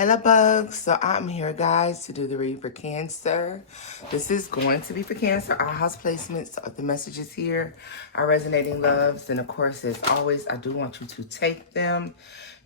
Hello bugs, so I'm here guys to do the read for Cancer. This is going to be for Cancer. Our house placements, the messages here are resonating loves, and of course as always I do want you to take them.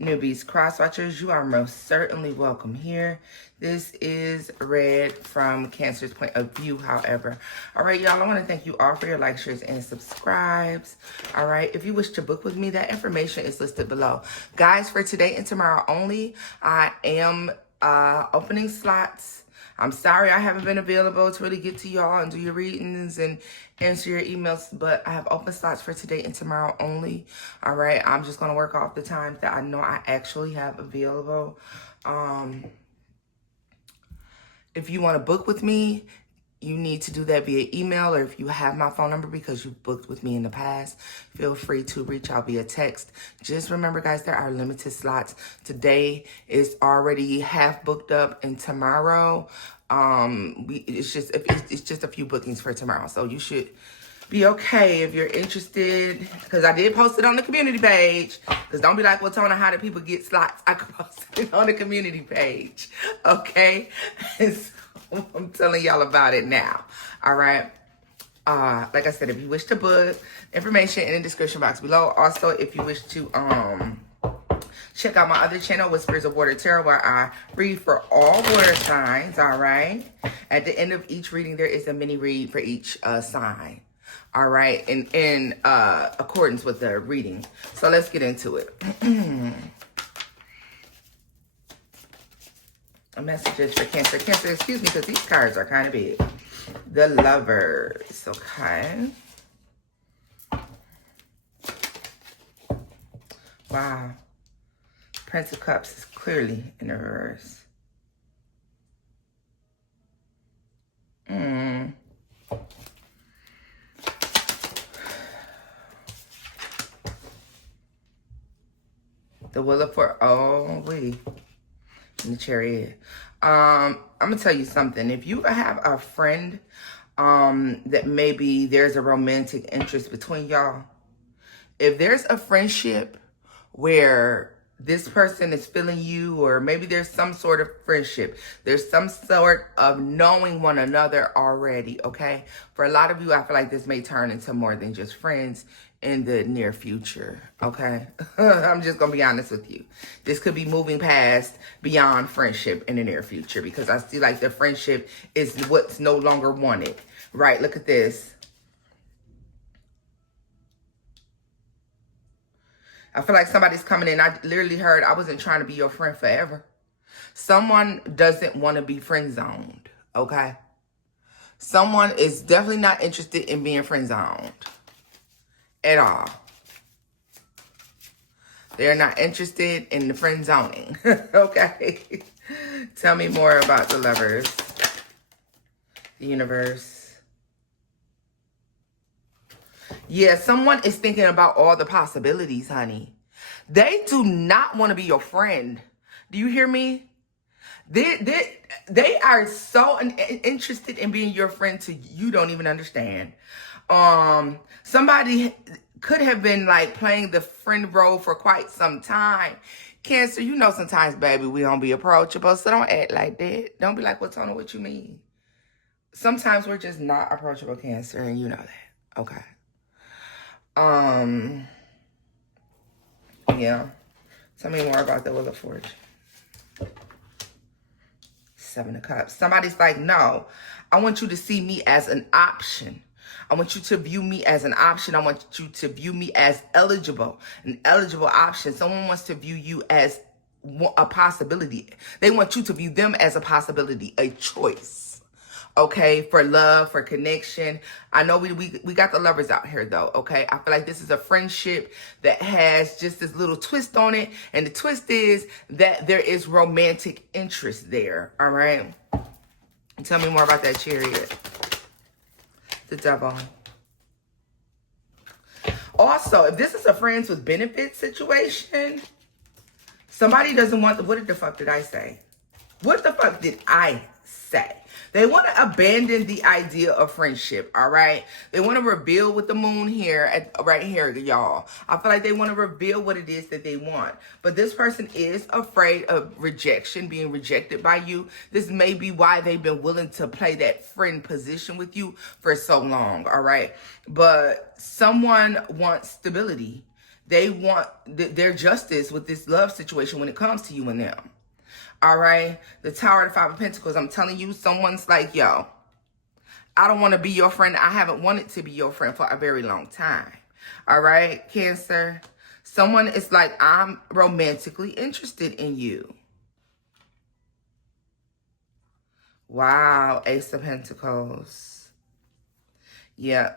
Newbies, cross-watchers, you are most certainly welcome here. This is read from Cancer's point of view, however. All right, y'all, I want to thank you all for your likes, shares, and subscribes. All right, if you wish to book with me, that information is listed below. Guys, for today and tomorrow only, I am opening slots. I'm sorry I haven't been available to really get to y'all and do your readings and answer your emails, but I have open slots for today and tomorrow only. All right, I'm just going to work off the times that I know I actually have available. If you want to book with me, you need to do that via email, or if you have my phone number because you've booked with me in the past, feel free to reach out via text. Just remember, guys, there are limited slots. Today is already half booked up, and tomorrow, it's just a few bookings for tomorrow. So you should be okay if you're interested, because I did post it on the community page. Because don't be like, well, Tona, how do people get slots? I posted it on the community page, okay? And so I'm telling y'all about it now. All right. Like I said, if you wish to book, information in the description box below. Also, if you wish to check out my other channel, Whispers of Water Tarot, where I read for all water signs. All right. At the end of each reading, there is a mini read for each sign. All right, in accordance with the reading. So let's get into it. Messages for Cancer. Cancer, excuse me, because these cards are kind of big. The Lovers, okay. Wow. Prince of Cups is clearly in the reverse. The Wheel of Fortune. Oh, wait. In the Chariot. I'm gonna tell you something. If you have a friend that maybe there's a romantic interest between y'all, if there's a friendship where this person is feeling you, or maybe there's some sort of friendship, there's some sort of knowing one another already, okay? For a lot of you, I feel like this may turn into more than just friends in the near future, okay? I'm just gonna be honest with you. This could be moving past beyond friendship in the near future, because I see like the friendship is what's no longer wanted, right? Look at this. I feel like somebody's coming in. I literally heard, I wasn't trying to be your friend forever. Someone doesn't want to be friend zoned, okay? Someone is definitely not interested in being friend zoned at all. They're not interested in the friend zoning, okay? Tell me more about the Lovers, the universe. Yeah, someone is thinking about all the possibilities, honey. They do not want to be your friend. Do you hear me? They are so interested in being your friend to you don't even understand. Somebody could have been like playing the friend role for quite some time. Cancer, you know sometimes, baby, we don't be approachable, so don't act like that. Don't be like, well, Tona, what you mean? Sometimes we're just not approachable, Cancer, and you know that. Okay. Yeah. Tell me more about the Wheel of Fortune. Seven of Cups. Somebody's like, no, I want you to see me as an option. I want you to view me as an option. I want you to view me as eligible, an eligible option. Someone wants to view you as a possibility. They want you to view them as a possibility, a choice. Okay, for love, for connection. I know we got the Lovers out here though, okay? I feel like this is a friendship that has just this little twist on it. And the twist is that there is romantic interest there, all right? Tell me more about that Chariot. The Devil. Also, if this is a friends with benefits situation, somebody doesn't want what the fuck did I say? What the fuck did I say? They want to abandon the idea of friendship, all right? They want to reveal with the moon here, right here, y'all. I feel like they want to reveal what it is that they want. But this person is afraid of rejection, being rejected by you. This may be why they've been willing to play that friend position with you for so long, all right? But someone wants stability. They want their justice with this love situation when it comes to you and them. All right, the Tower of the Five of Pentacles. I'm telling you, someone's like, yo, I don't want to be your friend. I haven't wanted to be your friend for a very long time. All right, Cancer. Someone is like, I'm romantically interested in you. Wow, Ace of Pentacles. Yeah.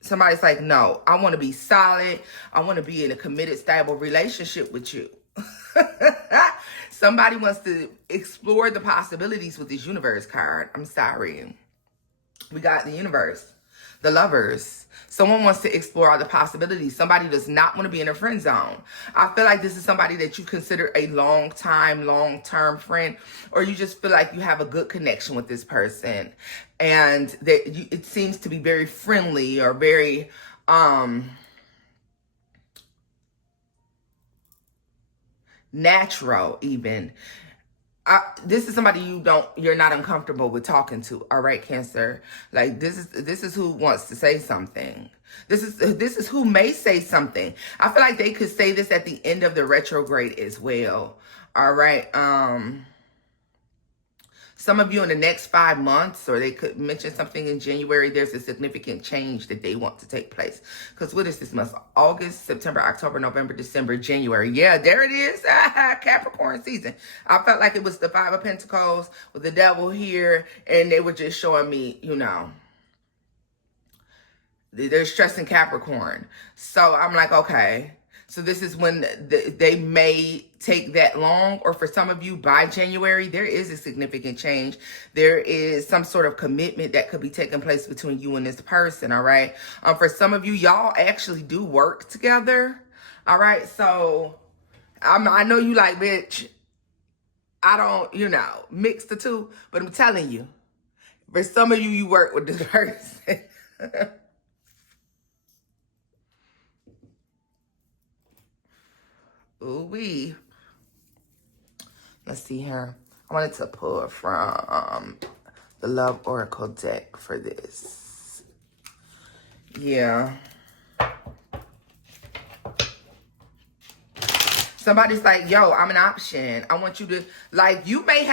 Somebody's like, no, I want to be solid. I want to be in a committed, stable relationship with you. Somebody wants to explore the possibilities with this universe card. I'm sorry. We got the universe, the lovers. Someone wants to explore all the possibilities. Somebody does not want to be in a friend zone. I feel like this is somebody that you consider a long-term friend, or you just feel like you have a good connection with this person. And that it seems to be very friendly or very, natural even. This is somebody you're not uncomfortable with talking to, all right, Cancer? Like this is who wants to say something. This is who may say something. I feel like they could say this at the end of the retrograde as well. All right. Some of you in the next 5 months, or they could mention something in January, there's a significant change that they want to take place. Because what is this month? August, September, October, November, December, January. Yeah, there it is. Capricorn season. I felt like it was the Five of Pentacles with the devil here. And they were just showing me, you know, they're stressing Capricorn. So I'm like, okay. So this is when they may take that long, or for some of you by January, there is a significant change. There is some sort of commitment that could be taking place between you and this person, all right? For some of you, y'all actually do work together, all right? So I know you like, bitch, I don't, you know, mix the two, but I'm telling you, for some of you, you work with this person. Ooh-wee. Let's see here. I wanted to pull from the Love Oracle deck for this. Yeah. Somebody's like, yo, I'm an option. I want you to, like, they may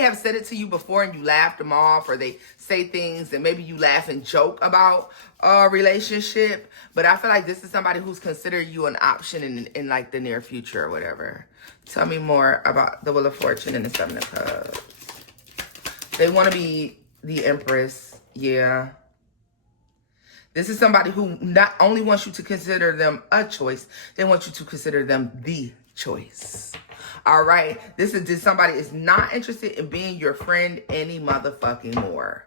have said it to you before and you laughed them off, or they say things that maybe you laugh and joke about a relationship. But I feel like this is somebody who's considered you an option in like the near future or whatever. Tell me more about the Wheel of Fortune and the Seven of Cups. They want to be the Empress. Yeah. This is somebody who not only wants you to consider them a choice, they want you to consider them the choice. All right. This somebody is not interested in being your friend any motherfucking more.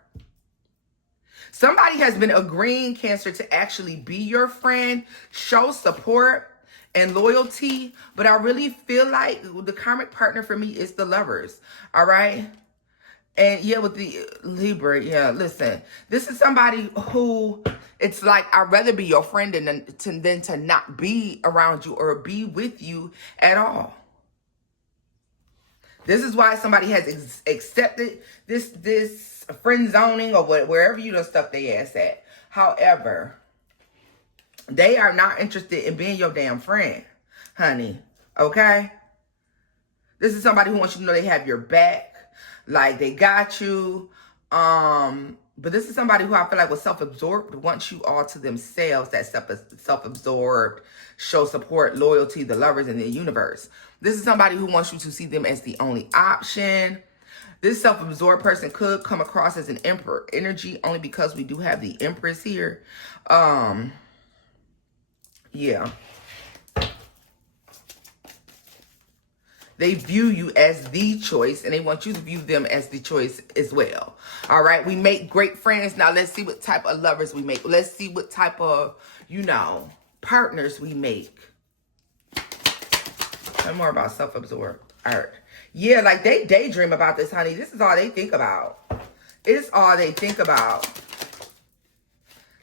Somebody has been agreeing, Cancer, to actually be your friend, show support and loyalty. But I really feel like the karmic partner for me is the Lovers. All right. And yeah, with the Libra, yeah, listen, this is somebody who it's like, I'd rather be your friend than to not be around you or be with you at all. This is why somebody has accepted this friend zoning or wherever you done stuff they ass at. However, they are not interested in being your damn friend, honey. Okay? This is somebody who wants you to know they have your back. Like, they got you. But this is somebody who I feel like was self-absorbed, wants you all to themselves, that self-absorbed, show support, loyalty, the Lovers in the universe. This is somebody who wants you to see them as the only option. This self-absorbed person could come across as an Emperor energy, only because we do have the Empress here. Yeah. They view you as the choice, and they want you to view them as the choice as well. All right, we make great friends. Now, let's see what type of lovers we make. Let's see what type of, you know, partners we make. And more about self-absorbed art. Yeah, like they daydream about this, honey. This is all they think about. It's all they think about.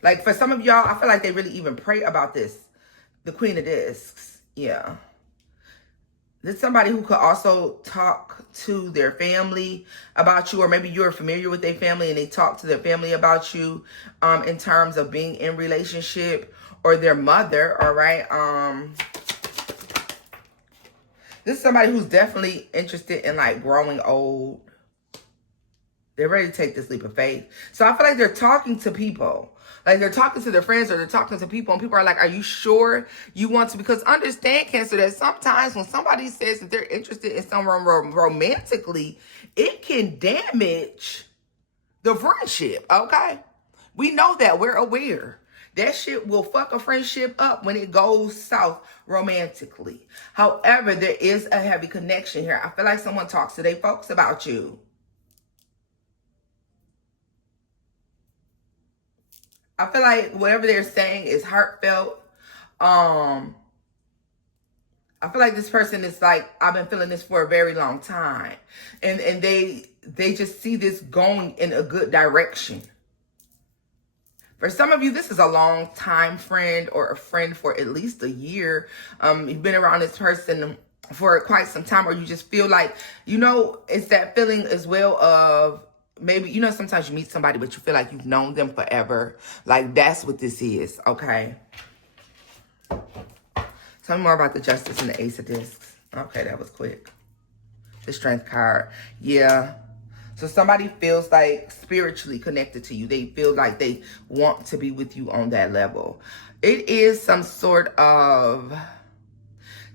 Like for some of y'all, I feel like they really even pray about this. The Queen of Discs. Yeah. There's somebody who could also talk to their family about you, or maybe you're familiar with their family and they talk to their family about you in terms of being in relationship, or their mother, all right? This is somebody who's definitely interested in like growing old. They're ready to take this leap of faith. So I feel like they're talking to people. Like they're talking to their friends, or they're talking to people, and people are like, are you sure you want to? Because understand, Cancer, that sometimes when somebody says that they're interested in someone romantically, it can damage the friendship, okay? We know that. We're aware. That shit will fuck a friendship up when it goes south romantically. However, there is a heavy connection here. I feel like someone talks to their folks about you. I feel like whatever they're saying is heartfelt. I feel like this person is like, I've been feeling this for a very long time. And they just see this going in a good direction. For some of you, this is a long time friend, or a friend for at least a year. You've been around this person for quite some time, or you just feel like, you know, it's that feeling as well of, maybe, you know, sometimes you meet somebody, but you feel like you've known them forever. Like, that's what this is, okay? Tell me more about the Justice and the Ace of Discs. Okay, that was quick. The Strength card. Yeah. So somebody feels like spiritually connected to you. They feel like they want to be with you on that level. It is some sort of...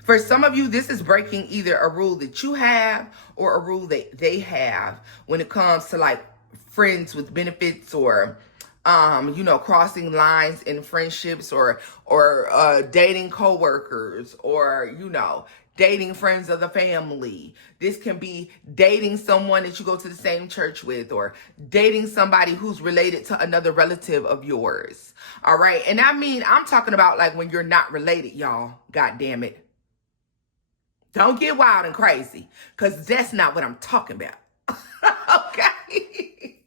For some of you, this is breaking either a rule that you have or a rule that they have when it comes to like friends with benefits, or, you know, crossing lines in friendships, or dating coworkers, or, you know, dating friends of the family. This can be dating someone that you go to the same church with, or dating somebody who's related to another relative of yours. All right. And I mean, I'm talking about like when you're not related, y'all. God damn it. Don't get wild and crazy, because that's not what I'm talking about. Okay?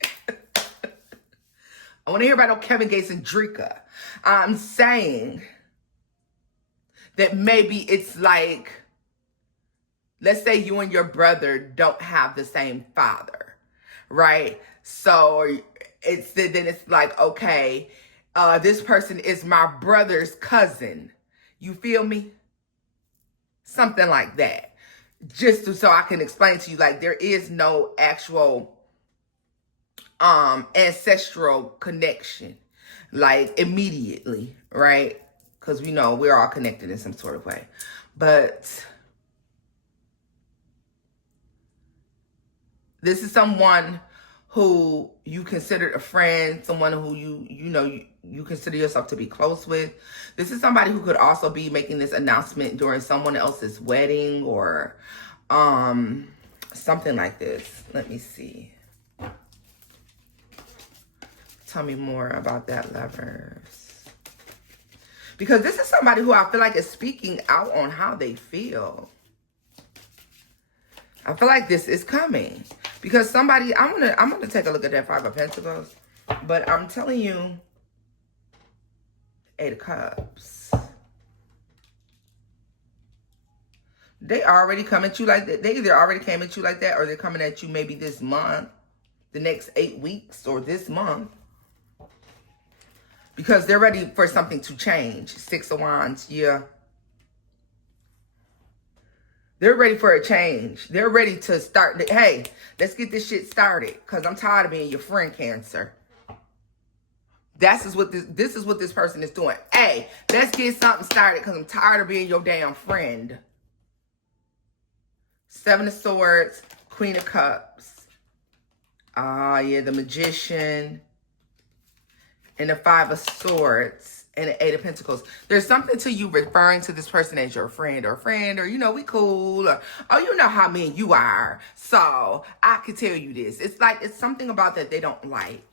I want to hear about no Kevin Gates and Drika. I'm saying that maybe it's like, let's say you and your brother don't have the same father, right? So then it's like, okay, this person is my brother's cousin. You feel me? Something like that. Just so I can explain to you, like, there is no actual ancestral connection, like, immediately, right? Because we know we're all connected in some sort of way. But this is someone who you considered a friend, someone who you consider yourself to be close with. This is somebody who could also be making this announcement during someone else's wedding, or something like this. Let me see. Tell me more about that, lovers. Because this is somebody who I feel like is speaking out on how they feel. I feel like this is coming. Because somebody, I'm gonna take a look at that Five of Pentacles. But I'm telling you, Eight of Cups. They already come at you like that. They either already came at you like that, or they're coming at you maybe this month, the next 8 weeks, or this month. Because they're ready for something to change. Six of Wands, yeah. They're ready for a change. They're ready to start. Hey, let's get this shit started, because I'm tired of being your friend, Cancer. This is what this person is doing. Hey, let's get something started, because I'm tired of being your damn friend. Seven of Swords, Queen of Cups. Yeah, the Magician. And the Five of Swords. And the Eight of Pentacles. There's something to you referring to this person as your friend, or, you know, we cool, or, oh, you know how me and you are. So I can tell you this. It's like, it's something about that they don't like.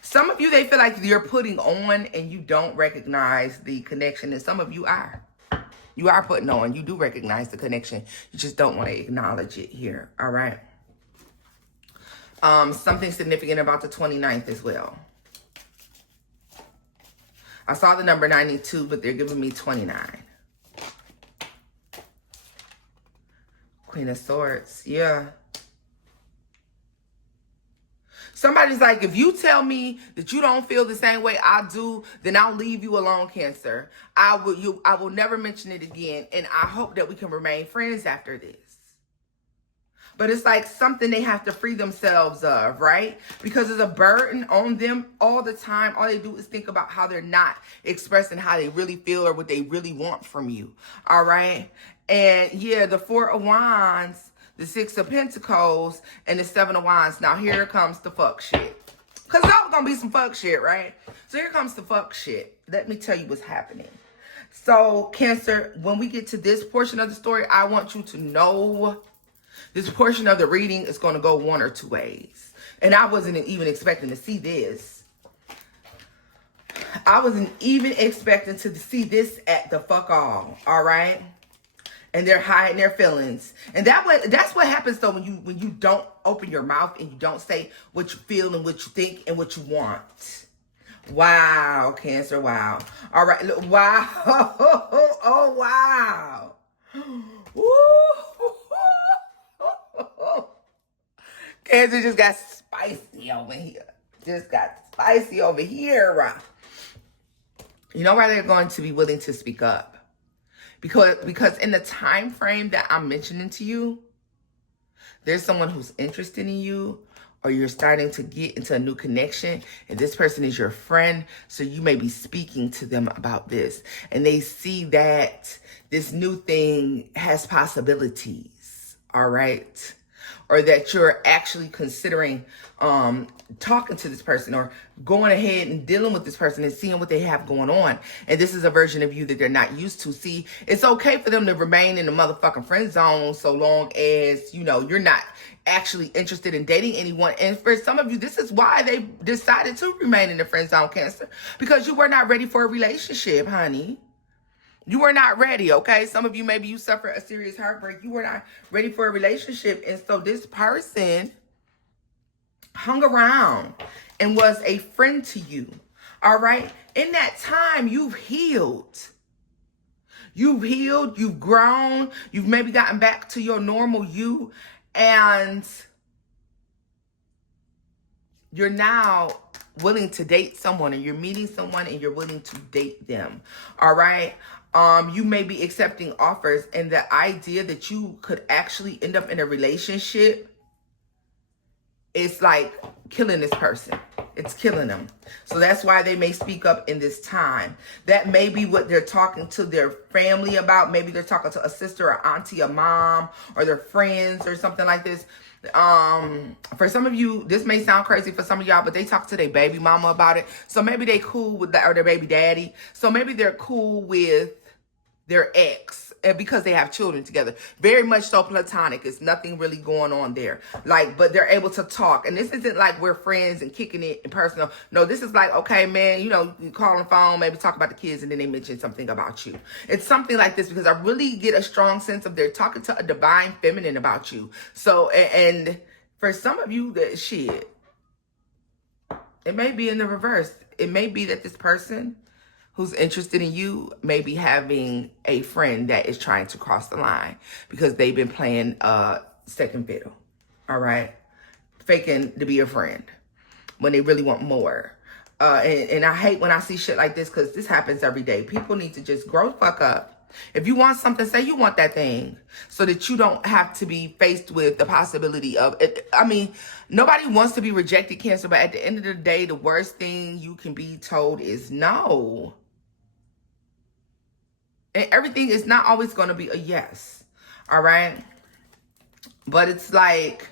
Some of you, they feel like you're putting on and you don't recognize the connection, and some of you are. You are putting on. You do recognize the connection. You just don't want to acknowledge it here. All right. Something significant about the 29th as well. I saw the number 92, but they're giving me 29. Queen of Swords. Yeah. Somebody's like, if you tell me that you don't feel the same way I do, then I'll leave you alone, Cancer. I will never mention it again. And I hope that we can remain friends after this. But it's like something they have to free themselves of, right? Because it's a burden on them all the time. All they do is think about how they're not expressing how they really feel or what they really want from you. All right? And yeah, the Four of Wands, the Six of Pentacles, and the Seven of Wands. Now here comes the fuck shit. Because that was going to be some fuck shit, right? So here comes the fuck shit. Let me tell you what's happening. So, Cancer, when we get to this portion of the story, I want you to know this portion of the reading is going to go one or two ways. And I wasn't even expecting to see this. I wasn't even expecting to see this at the fuck all right? And they're hiding their feelings. And that's what happens though when you don't open your mouth and you don't say what you feel and what you think and what you want. Wow, Cancer, wow. All right, look, wow. Oh, wow. Woo. Cancer just got spicy over here. Just got spicy over here. You know why they're going to be willing to speak up? Because in the time frame that I'm mentioning to you, there's someone who's interested in you, or you're starting to get into a new connection, and this person is your friend, so you may be speaking to them about this, and they see that this new thing has possibilities, all right? Or that you're actually considering talking to this person or going ahead and dealing with this person and seeing what they have going on. And this is a version of you that they're not used to. See, it's okay for them to remain in the motherfucking friend zone so long as, you know, you're not actually interested in dating anyone. And for some of you, this is why they decided to remain in the friend zone, Cancer, because you were not ready for a relationship, honey. You were not ready, okay? Some of you, maybe you suffered a serious heartbreak. You were not ready for a relationship. And so this person hung around and was a friend to you, all right? In that time, you've healed. You've healed, you've grown, you've maybe gotten back to your normal you, and you're now willing to date someone, and you're meeting someone and you're willing to date them, all right? You may be accepting offers, and the idea that you could actually end up in a relationship, it's like killing this person. It's killing them. So that's why they may speak up in this time. That may be what they're talking to their family about. Maybe they're talking to a sister or auntie or mom or their friends or something like this. For some of you, this may sound crazy for some of y'all, but they talk to their baby mama about it. So maybe they cool with that, or their baby daddy. So maybe they're cool with their ex because they have children together. Very much so platonic. It's nothing really going on there. Like, but they're able to talk. And this isn't like we're friends and kicking it in personal. No, this is like, okay, man, you know, you call on the phone, maybe talk about the kids, and then they mention something about you. It's something like this because I really get a strong sense of they're talking to a divine feminine about you. So, and for some of you, that shit, it may be in the reverse. It may be that this person who's interested in you may be having a friend that is trying to cross the line because they've been playing second fiddle, all right? Faking to be a friend when they really want more. And I hate when I see shit like this because this happens every day. People need to just grow the fuck up. If you want something, say you want that thing so that you don't have to be faced with the possibility of it. I mean, nobody wants to be rejected, Cancer, but at the end of the day, the worst thing you can be told is no. And everything is not always going to be a yes, all right? But it's like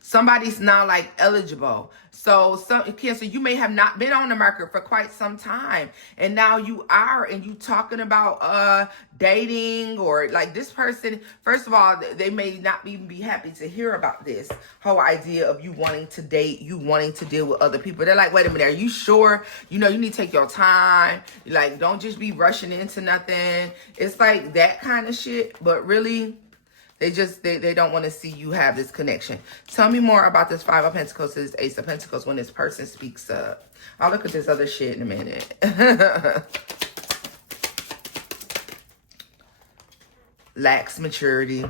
somebody's now like eligible. So Cancer, you may have not been on the market for quite some time, and now you are, and you talking about dating, or like this person. First of all, they may not even be happy to hear about this whole idea of you wanting to date, you wanting to deal with other people. They're like, wait a minute, are you sure? You know, you need to take your time. Like, don't just be rushing into nothing. It's like that kind of shit, but really, they don't want to see you have this connection. Tell me more about this Five of Pentacles to this Ace of Pentacles when this person speaks up. I'll look at this other shit in a minute. Lacks maturity.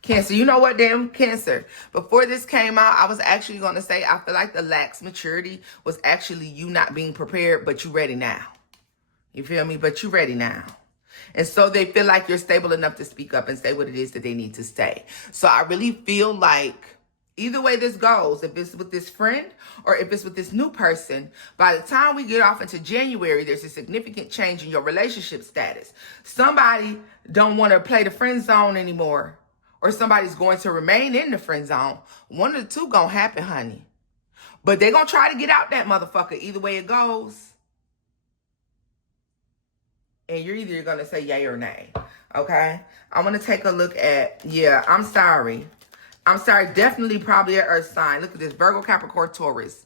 Cancer, you know what, damn Cancer? Before this came out, I was actually going to say I feel like the lax maturity was actually you not being prepared, but you ready now. You feel me? But you ready now. And so they feel like you're stable enough to speak up and say what it is that they need to say. So I really feel like either way this goes, if it's with this friend or if it's with this new person, by the time we get off into January, there's a significant change in your relationship status. Somebody don't want to play the friend zone anymore, or somebody's going to remain in the friend zone. One of the two gonna happen, honey. But they're gonna try to get out that motherfucker either way it goes. And you're either gonna say yay or nay, okay? I'm gonna take a look at, yeah, I'm sorry. I'm sorry, definitely probably an earth sign. Look at this, Virgo, Capricorn, Taurus.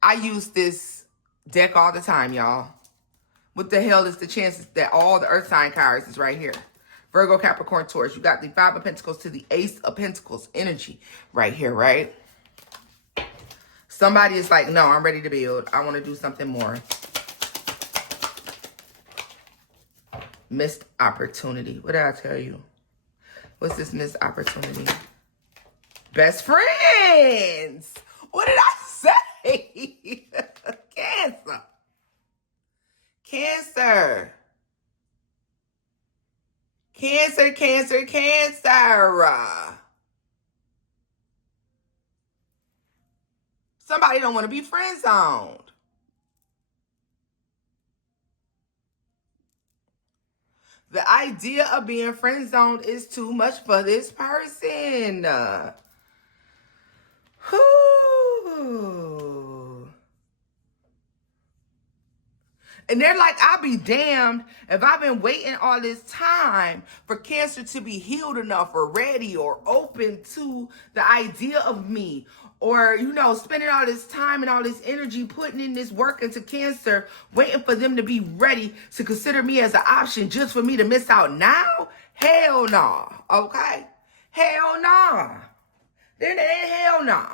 I use this deck all the time, y'all. What the hell is the chances that all the earth sign cards is right here? Virgo, Capricorn, Taurus. You got the Five of Pentacles to the Ace of Pentacles energy right here, right? Somebody is like, no, I'm ready to build. I want to do something more. Missed opportunity. What did I tell you? What's this missed opportunity? Best friends. What did I say? Cancer. Cancer. Cancer, Cancer, Cancer. Somebody don't want to be friend zoned. The idea of being friend zoned is too much for this person. Whew. And they're like, I'll be damned if I've been waiting all this time for Cancer to be healed enough or ready or open to the idea of me. Or, you know, spending all this time and all this energy putting in this work into Cancer, waiting for them to be ready to consider me as an option just for me to miss out now? Hell no, okay? Hell no. Hell no.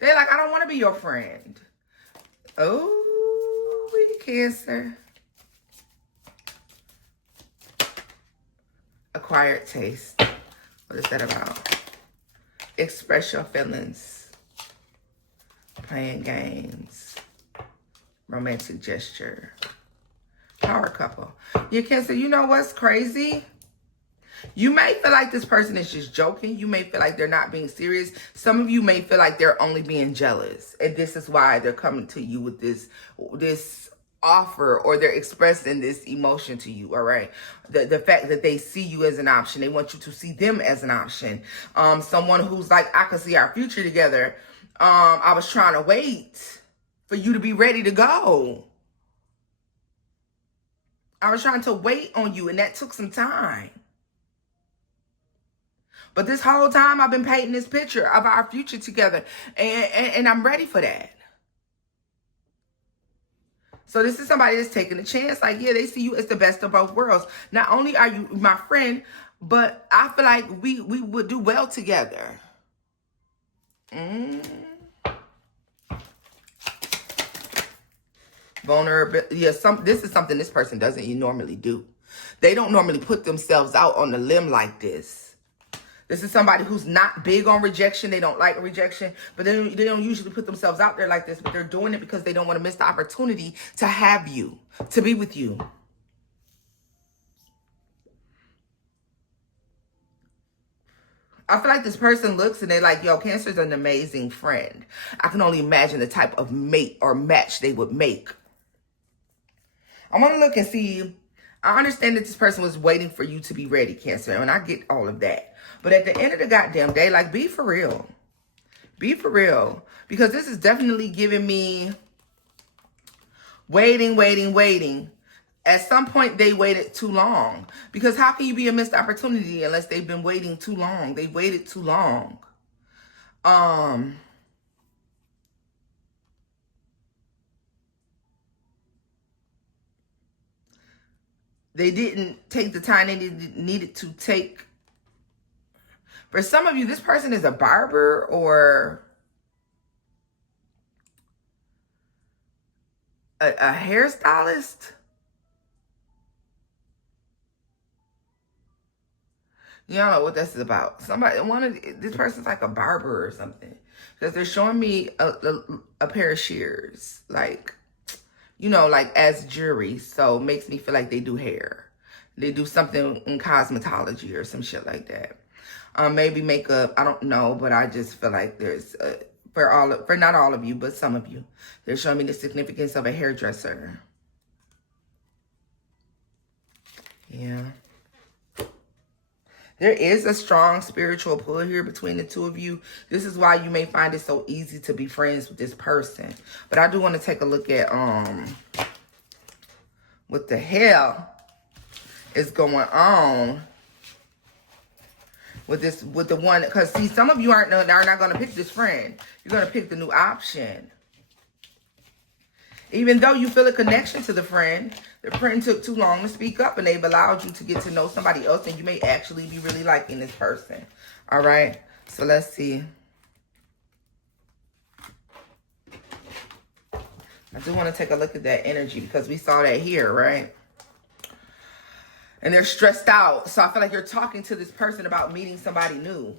They're like, I don't want to be your friend. Oh. Cancer. Acquired taste. What is that about? Express your feelings. Playing games. Romantic gesture. Power couple. Yeah, Cancer, you know what's crazy? You may feel like this person is just joking. You may feel like they're not being serious. Some of you may feel like they're only being jealous. And this is why they're coming to you with this offer, or they're expressing this emotion to you, all right? The fact that they see you as an option. They want you to see them as an option. Someone who's like, I can see our future together. I was trying to wait for you to be ready to go. I was trying to wait on you, and that took some time. But this whole time I've been painting this picture of our future together, and I'm ready for that. So this is somebody that's taking a chance. Like, yeah, they see you as the best of both worlds. Not only are you my friend, but I feel like we would do well together. Vulnerability. Yeah, this is something this person doesn't normally do. They don't normally put themselves out on the limb like this. This is somebody who's not big on rejection. They don't like rejection, but they don't usually put themselves out there like this, but they're doing it because they don't want to miss the opportunity to have you, to be with you. I feel like this person looks and they're like, yo, Cancer's an amazing friend. I can only imagine the type of mate or match they would make. I want to look and see. I understand that this person was waiting for you to be ready, Cancer, and I get all of that. But at the end of the goddamn day, like, be for real. Be for real. Because this is definitely giving me waiting. At some point, they waited too long. Because how can you be a missed opportunity unless they've been waiting too long? They waited too long. They didn't take the time they needed to take. For some of you, this person is a barber or a hairstylist. You don't know what this is about. This person's like a barber or something. Because they're showing me a pair of shears. Like, you know, like as jewelry. So it makes me feel like they do hair. They do something in cosmetology or some shit like that. Maybe makeup. I don't know. But I just feel like there's, for not all of you, but some of you, they're showing me the significance of a hairdresser. Yeah. There is a strong spiritual pull here between the two of you. This is why you may find it so easy to be friends with this person. But I do want to take a look at what the hell is going on with the one, because see, some of you are not going to pick this friend. You're going to pick the new option. Even though you feel a connection to the friend took too long to speak up, and they've allowed you to get to know somebody else, and you may actually be really liking this person. All right, so let's see. I do want to take a look at that energy because we saw that here, right? And they're stressed out. So I feel like you're talking to this person about meeting somebody new.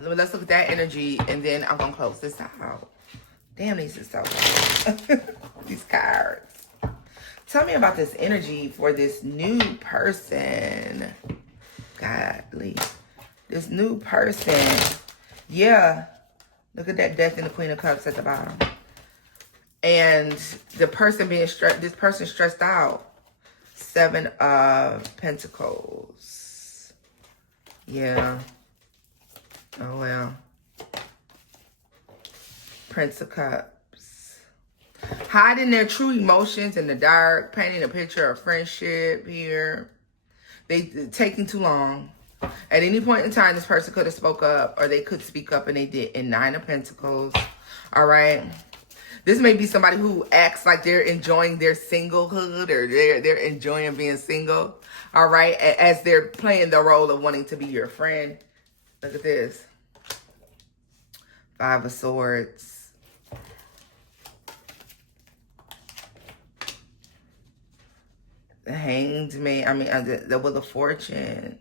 Let's look at that energy, and then I'm going to close this out. Damn, these are so these cards. Tell me about this energy for this new person. Godly. This new person. Yeah. Look at that Death and the Queen of Cups at the bottom. And the person being stressed, this person stressed out. 7 of Pentacles. Yeah. Oh, well. Prince of Cups. Hiding their true emotions in the dark. Painting a picture of friendship here. They taking too long. At any point in time, this person could have spoke up, or they could speak up, and they did. In 9 of Pentacles. All right. This may be somebody who acts like they're enjoying their singlehood, or they're enjoying being single. All right. As they're playing the role of wanting to be your friend. Look at this. 5 of Swords. The Hanged Man. I mean, the Wheel of Fortune.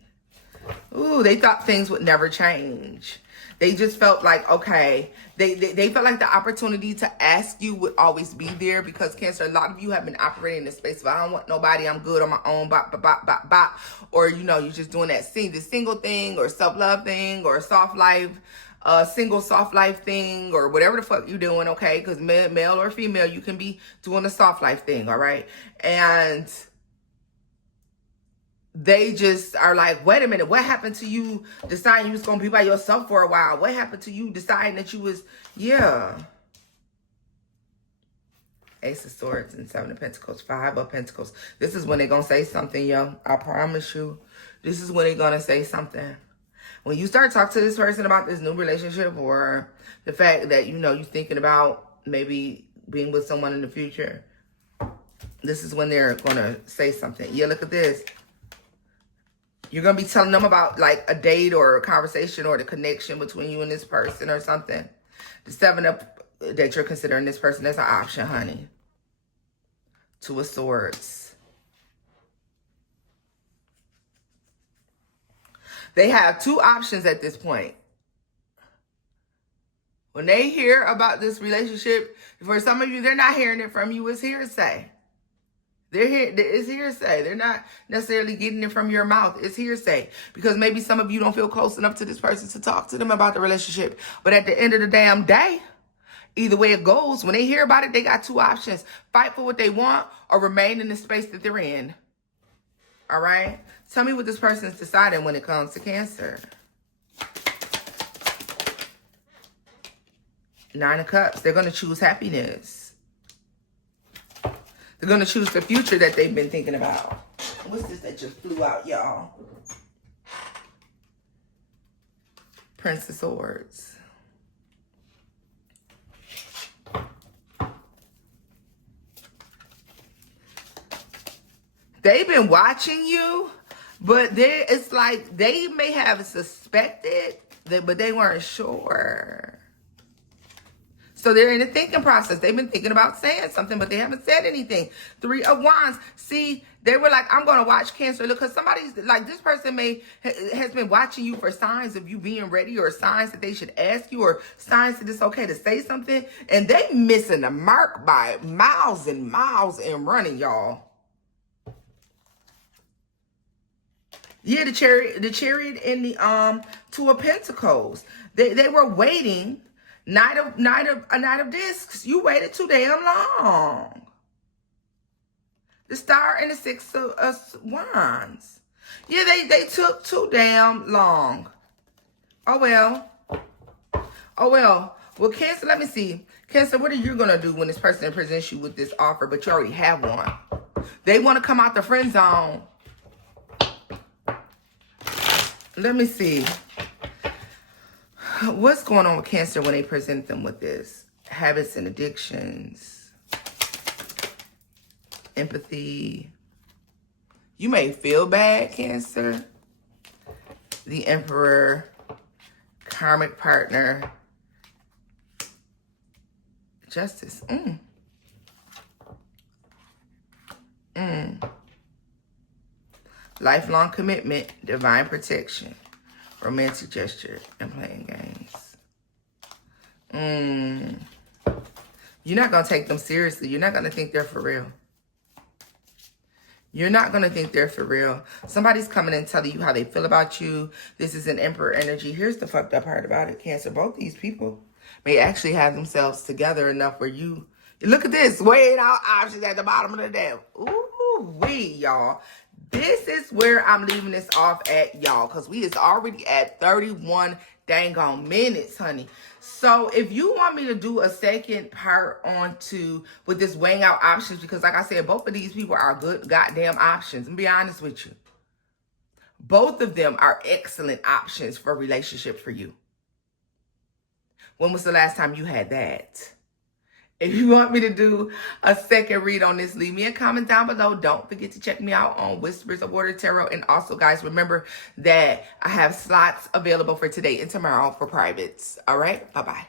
Ooh, they thought things would never change. They just felt like, okay, they felt like the opportunity to ask you would always be there, because Cancer, a lot of you have been operating in the space of, I don't want nobody, I'm good on my own, bop, bop, bop, bop, bop. Or, you know, you're just doing that the single thing, or self-love thing, or soft life, single soft life thing, or whatever the fuck you're doing, okay? Because male or female, you can be doing the soft life thing, all right? And they just are like, wait a minute, what happened to you deciding you was going to be by yourself for a while? What happened to you deciding that you was, yeah. Ace of Swords and 7 of Pentacles, 5 of Pentacles. This is when they're going to say something, yo. I promise you. This is when they're going to say something. When you start talking to this person about this new relationship, or the fact that, you know, you're thinking about maybe being with someone in the future, this is when they're going to say something. Yeah, look at this. You're going to be telling them about like a date or a conversation or the connection between you and this person or something. The 7 of that you're considering this person as an option, honey. 2 of Swords. They have 2 options at this point. When they hear about this relationship, for some of you, they're not hearing it from you. It's hearsay. It's hearsay. They're not necessarily getting it from your mouth. It's hearsay. Because maybe some of you don't feel close enough to this person to talk to them about the relationship. But at the end of the damn day, either way it goes, when they hear about it, they got 2 options. Fight for what they want, or remain in the space that they're in. All right? Tell me what this person is deciding when it comes to Cancer. 9 of Cups. They're going to choose happiness. They're going to choose the future that they've been thinking about. What's this that just flew out, y'all? Prince of Swords. They've been watching you, but it's like they may have suspected, but they weren't sure. So they're in the thinking process. They've been thinking about saying something, but they haven't said anything. 3 of Wands. See, they were like, I'm going to watch Cancer. Look, because somebody's like, this person has been watching you for signs of you being ready, or signs that they should ask you, or signs that it's okay to say something. And they missing the mark by miles and miles and running, y'all. Yeah, the Chariot and the 2 of Pentacles. They were waiting. Knight of Discs. You waited too damn long. The Star and the 6 of Wands. Yeah, they took too damn long. Oh well. Oh well. Well, Cancer, let me see. Cancer, what are you gonna do when this person presents you with this offer, but you already have one? They want to come out the friend zone. Let me see. What's going on with Cancer when they present them with this? Habits and addictions. Empathy. You may feel bad, Cancer. The Emperor. Karmic partner. Justice. Lifelong commitment. Divine protection. Romantic gesture and playing games. You're not going to take them seriously. You're not going to think they're for real. You're not going to think they're for real. Somebody's coming and telling you how they feel about you. This is an Emperor energy. Here's the fucked up part about it, Cancer. Both these people may actually have themselves together enough where you... Look at this. Weighing out options at the bottom of the deck. Ooh-wee, y'all. This is where I'm leaving this off at, y'all, because we is already at 31 dang on minutes, honey. So if you want me to do a second part with this weighing out options, because like I said, both of these people are good goddamn options. I'm be honest with you. Both of them are excellent options for a relationship for you. When was the last time you had that? If you want me to do a second read on this, leave me a comment down below. Don't forget to check me out on Whispers of Water Tarot. And also, guys, remember that I have slots available for today and tomorrow for privates. All right? Bye-bye.